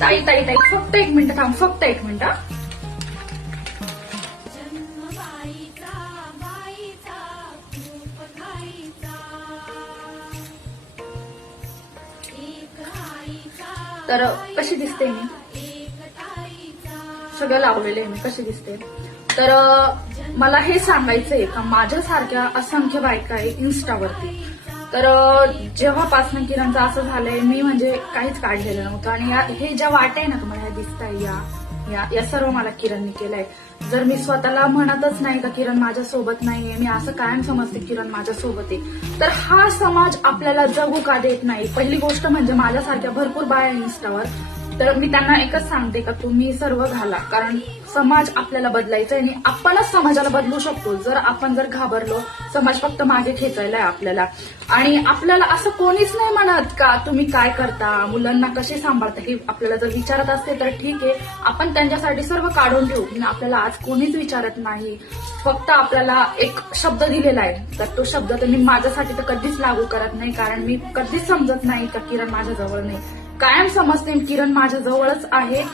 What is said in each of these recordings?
ताई ताई ताई फक्त एक मिनिट थांब फक्त एक मिनिट तर कशी दिसते मी? सगळं लावलेलं आहे मी कशी दिसते? तर मला हे सांगायचंय का माझ्यासारख्या असंख्य बायका आहे इन्स्टावरती तर अं, जेव्हापासनं किरणचं असं झालंय मी म्हणजे काहीच काढलेलं नव्हतं. आणि या- हे ज्या वाट्या आहे ना तुम्हाला ह्या दिसताय या या या सर्व मला किरणने केलंय. जर मी स्वतःला म्हणतच नाही का किरण माझ्या सोबत नाहीये मी असं कायम समजते किरण माझ्या सोबत आहे तर हा समाज आपल्याला जगू का देत नाही? पहिली गोष्ट म्हणजे माझ्यासारख्या भरपूर बाया आहे इन्स्टावर तर मी त्यांना एकच सांगते का तुम्ही सर्व घाला. कारण समाज आपल्याला बदलायचा आहे आणि आपणच समाजाला बदलू शकतो. जर आपण जर घाबरलो समाज फक्त मागे खेचायला आहे आपल्याला. आणि आपल्याला असं कोणीच नाही म्हणत का तुम्ही काय करता? मुलांना कसे सांभाळता? हे आपल्याला जर विचारत असते तर ठीक आहे. आपण त्यांच्यासाठी सर्व काढून ठेवू. पण आपल्याला आज कोणीच विचारत नाही. फक्त आपल्याला एक शब्द दिलेला आहे. तर तो शब्द तर मी माझ्यासाठी तर कधीच लागू करत नाही. कारण मी कधीच समजत नाही का किरण माझ्या जवळ नाही. कायम समजते किरण माझ्या जवळच आहे.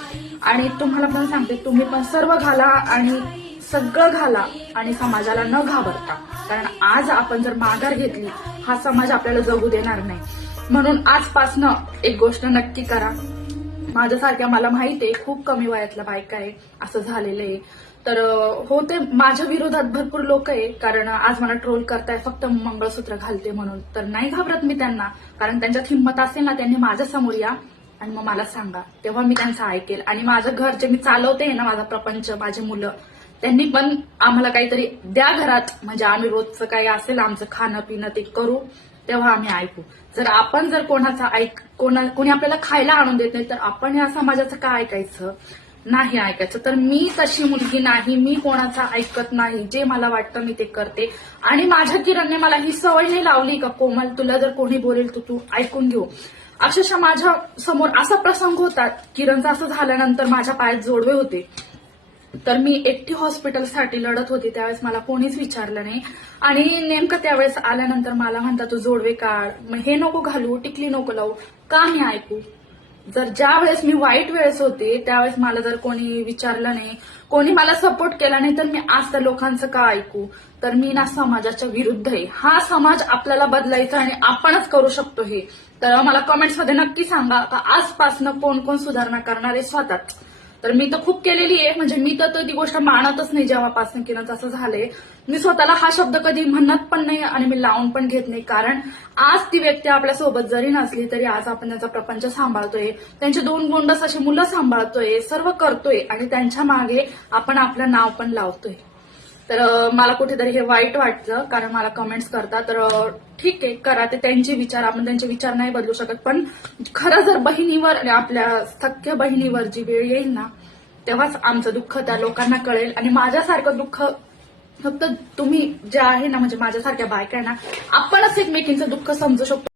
आणि तुम्हाला पण सांगते तुम्ही पण सर्व घाला आणि सगळं घाला आणि समाजाला न घाबरता. कारण आज आपण जर माघार घेतली हा समाज आपल्याला जगू देणार नाही. म्हणून आजपासनं एक गोष्ट नक्की करा. माझ्यासारख्या मला माहिती आहे खूप कमी वयातल्या बायका आहे असं झालेलं आहे. तर हो ते माझ्या विरोधात भरपूर लोक आहे कारण आज मला ट्रोल करताय फक्त मंगळसूत्र घालते म्हणून. तर नाही घाबरत मी त्यांना कारण त्यांच्यात हिंमत असेल ना त्यांनी माझ्यासमोर या आणि मग मला सांगा. तेव्हा मी त्यांचं ऐकेल. आणि माझं घर जे मी चालवते ना माझा प्रपंच माझी मुलं त्यांनी पण आम्हाला काहीतरी द्या घरात. म्हणजे आम्ही रोजचं काही असेल आमचं खाणं पिणं ते करू तेव्हा आम्ही ऐकू. जर आपण जर कोणाचा ऐक कोणा कोणी आपल्याला खायला आणून देत नाही तर आपण या समाजाचं काय ऐकायचं? नाही ऐकायचं. तर मी तशी मुलगी नाही मी कोणाचा ऐकत नाही. जे मला वाटतं मी ते करते. आणि माझ्या किरणने मला ही सवय नाही लावली का कोमल तुला जर कोणी बोलेल तर तू ऐकून घेऊ. अक्षरशः माझ्यासमोर असा प्रसंग होता किरणचा असं झाल्यानंतर माझ्या पायात जोडवे होते. तर मी एकटी हॉस्पिटलसाठी लढत होती त्यावेळेस मला कोणीच विचारलं नाही. आणि नेमकं त्यावेळेस आल्यानंतर मला म्हणतात तू जोडवे काढ. मग हे नको घालू टिकली नको लावू. का मी ऐकू? जर ज्या वेळेस मी वाईट वेळेस होते त्यावेळेस मला जर कोणी विचारलं नाही कोणी मला सपोर्ट केला नाही तर मी आज त्या लोकांचं का ऐकू? तर मी ना समाजाच्या विरुद्ध आहे. हा समाज आपल्याला बदलायचा आणि आपणच करू शकतो हे. तर मला कमेंट्समध्ये नक्की सांगा का आजपासनं कोण कोण सुधारणा करणार आहे स्वतःच? तर मी तर खूप केलेली आहे. म्हणजे मी तर ती गोष्ट मानतच नाही जेव्हापासून केलं तसं झालंय. मी स्वतःला हा शब्द कधी म्हणत पण नाही आणि मी लावून पण घेत नाही. कारण आज ती व्यक्ती आपल्यासोबत जरी नसली तरी आज आपण त्यांचा प्रपंच सांभाळतोय. त्यांचे दोन गोंडस अशी मुलं सांभाळतोय. सर्व करतोय आणि त्यांच्या मागे आपण आपलं नाव पण लावतोय. तर मला कुठेतरी हे वाईट वाटतं कारण मला कमेंट्स करतात. तर ठीक आहे करा ते. त्यांचे विचार आपण त्यांचे विचार नाही बदलू शकत. पण खरं जर बहिणीवर आपल्या सख्य बहिणीवर जी वेळ येईल ना तेव्हाच आमचं दुःख त्या लोकांना कळेल. आणि माझ्यासारखं दुःख फक्त तुम्ही जे आहे ना म्हणजे माझ्यासारख्या बायका आहे ना आपणच एकमेकींचं दुःख समजू शकतो.